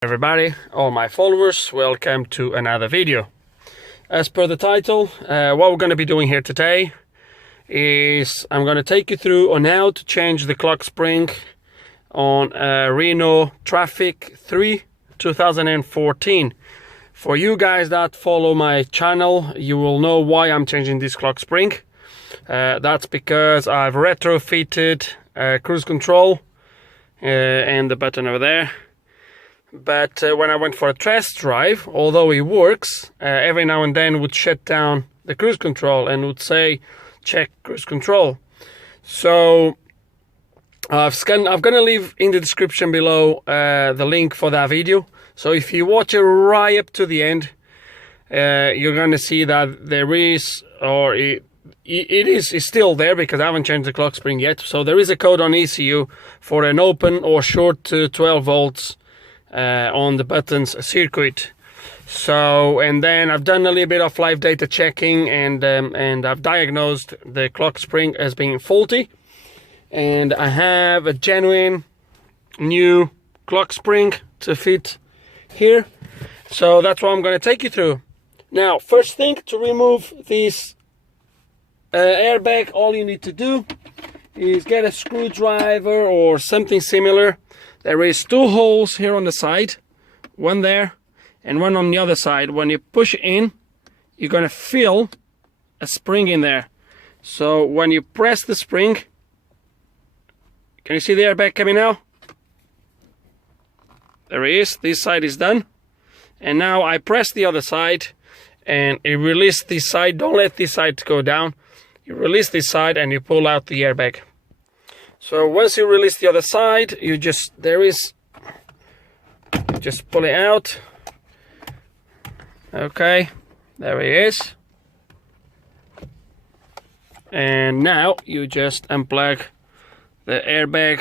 Everybody, all my followers, welcome to another video. As per the title, what we're going to be doing here today is I'm going to take you through on how to change the clock spring on a Renault Traffic 3 2014. For you guys that follow my channel, you will know why I'm changing this clock spring. That's because I've retrofitted cruise control and the button over there. But when I went for a test drive, although it works, every now and then would shut down the cruise control and would say, check cruise control. So I'm going to leave in the description below the link for that video. So if you watch it right up to the end, you're going to see that there is, or it is still there because I haven't changed the clock spring yet. So there is a code on ECU for an open or short to 12 volts on the buttons circuit. So, and then I've done a little bit of live data checking, and I've diagnosed the clock spring as being faulty, and I have a genuine new clock spring to fit here. So that's what I'm going to take you through. Now, first thing, to remove this airbag, all you need to do is get a screwdriver or something similar. There is two holes here on the side, one there and one on the other side. When you push in, you're going to feel a spring in there. So when you press the spring, can you see the airbag coming out? There it is. This side is done. And now I press the other side and it releases this side. Don't let this side go down. You release this side and you pull out the airbag. So once you release the other side, you just pull it out. Okay, there it is. And now you just unplug the airbag,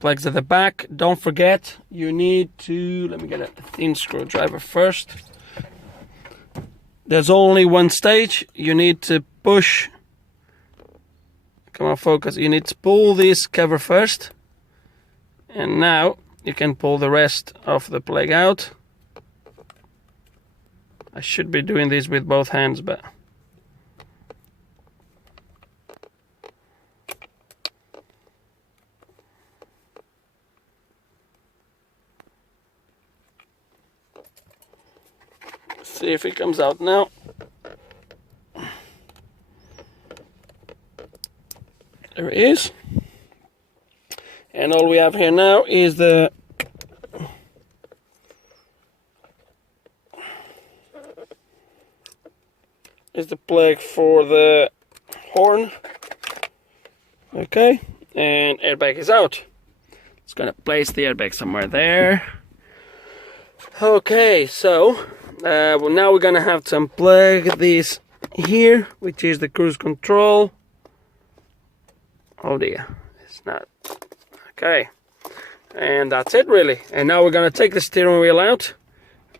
plugs at the back. Don't forget, you need to, let me get a thin screwdriver first. There's only one stage. You need to push. Come on, focus. You need to pull this cover first, and now you can pull the rest of the plug out. I should be doing this with both hands, but see if it comes out now. There it is. And all we have here now is the plug for the horn. Okay, and airbag is out. It's gonna place the airbag somewhere there. Okay, so well, now we're gonna have to unplug this here, which is the cruise control. Oh dear, it's not. Okay, and that's it really. And now we're gonna take the steering wheel out.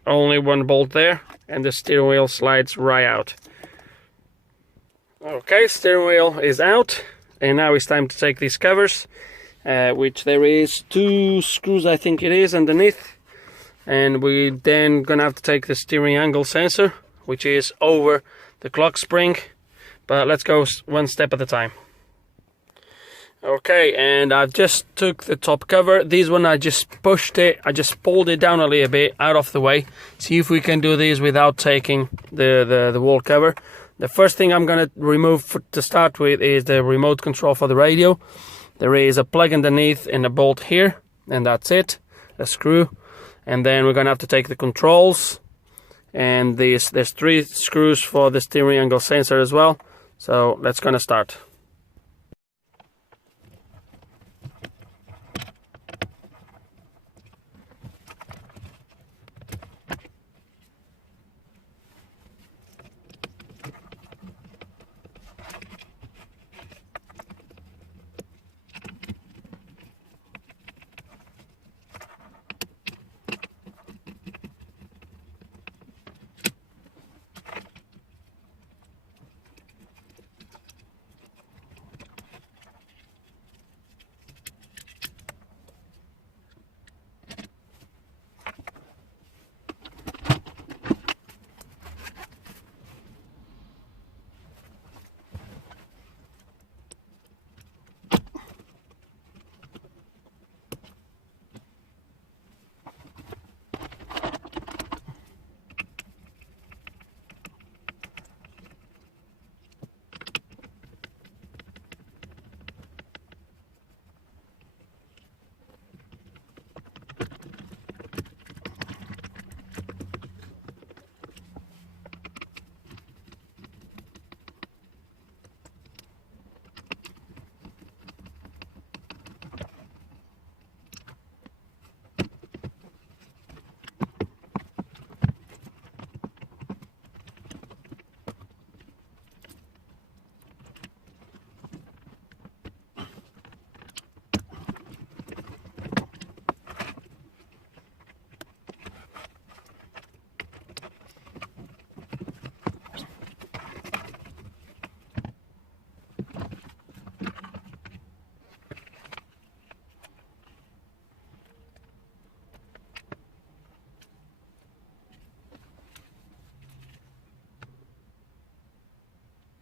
Only one bolt there, and the steering wheel slides right out. Okay, steering wheel is out, and now it's time to take these covers, which there is two screws, I think it is, underneath. And we then gonna have to take the steering angle sensor, which is over the clock spring. But let's go one step at a time. Okay, and I've just took the top cover. This one I just pushed it, I just pulled it down a little bit out of the way. See if we can do this without taking the wall cover. The first thing I'm gonna remove to start with is the remote control for the radio. There is a plug underneath and a bolt here, and that's it, a screw. And then we're gonna have to take the controls, and there's three screws for the steering angle sensor as well. So let's gonna start.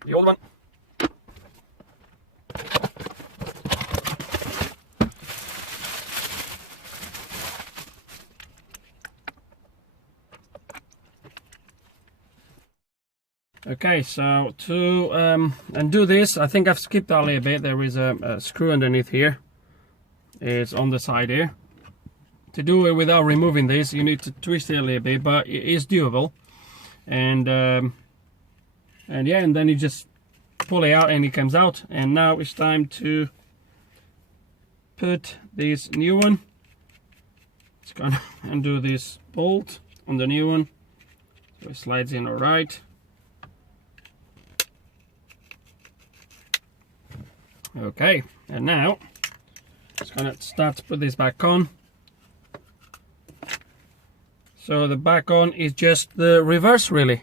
the old one. Okay, so to undo this, I think I've skipped a little bit. There is a screw underneath here. It's on the side here. To do it without removing this, you need to twist it a little bit, but it is doable. And yeah, and then you just pull it out and it comes out. And now it's time to put this new one. It's gonna undo this bolt on the new one, so it slides in all right. Okay, and now it's gonna start to put this back on. So the back on is just the reverse, really.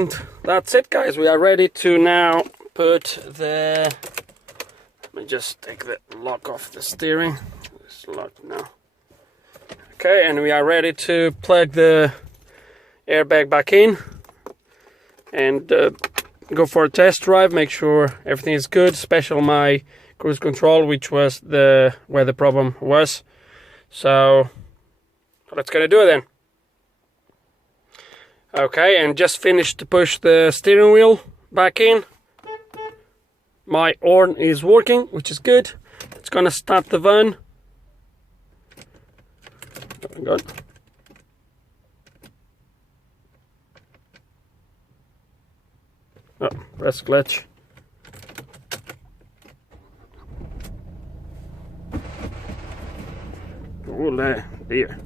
And that's it, guys. We are ready to now put the, let me just take the lock off the steering. It's locked now. Okay, and we are ready to plug the airbag back in and go for a test drive. Make sure everything is good, especially my cruise control, which was where the problem was. So let's gonna do it then. Okay, and just finished to push the steering wheel back in. My horn is working, which is good. It's gonna start the van. Good. Oh, press clutch. Oh, there.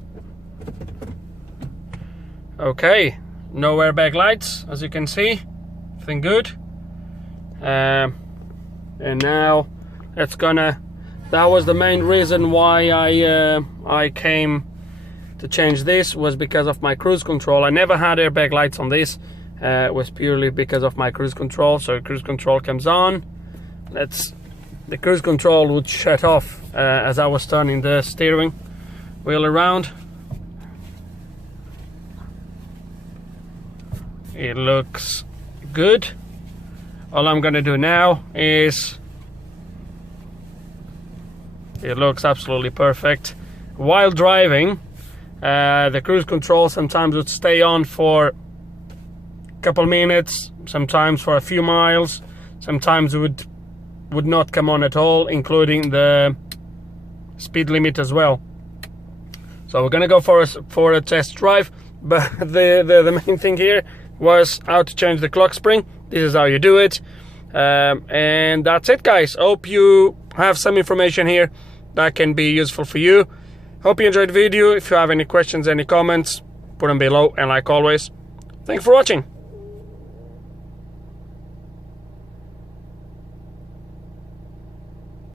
Okay. No airbag lights, as you can see. Everything good. And now that was the main reason why I came to change this, was because of my cruise control. I never had airbag lights on this. It was purely because of my cruise control. So cruise control comes on. The cruise control would shut off as I was turning the steering wheel around. It looks good. All I'm gonna do now is, it looks absolutely perfect. While driving, the cruise control sometimes would stay on for a couple minutes, sometimes for a few miles, sometimes it would not come on at all, including the speed limit as well. So we're gonna go for a test drive, but the main thing here was how to change the clock spring. This is how you do it. And that's it, guys. Hope you have some information here that can be useful for you. Hope you enjoyed the video. If you have any questions, any comments, put them below, and like always, thanks for watching.